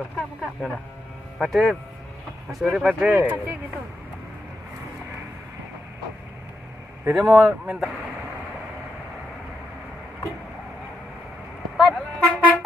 Tuh. buka. Sana. Pade. Mas Suri pade. Pade gitu. Jadi mau minta Pad.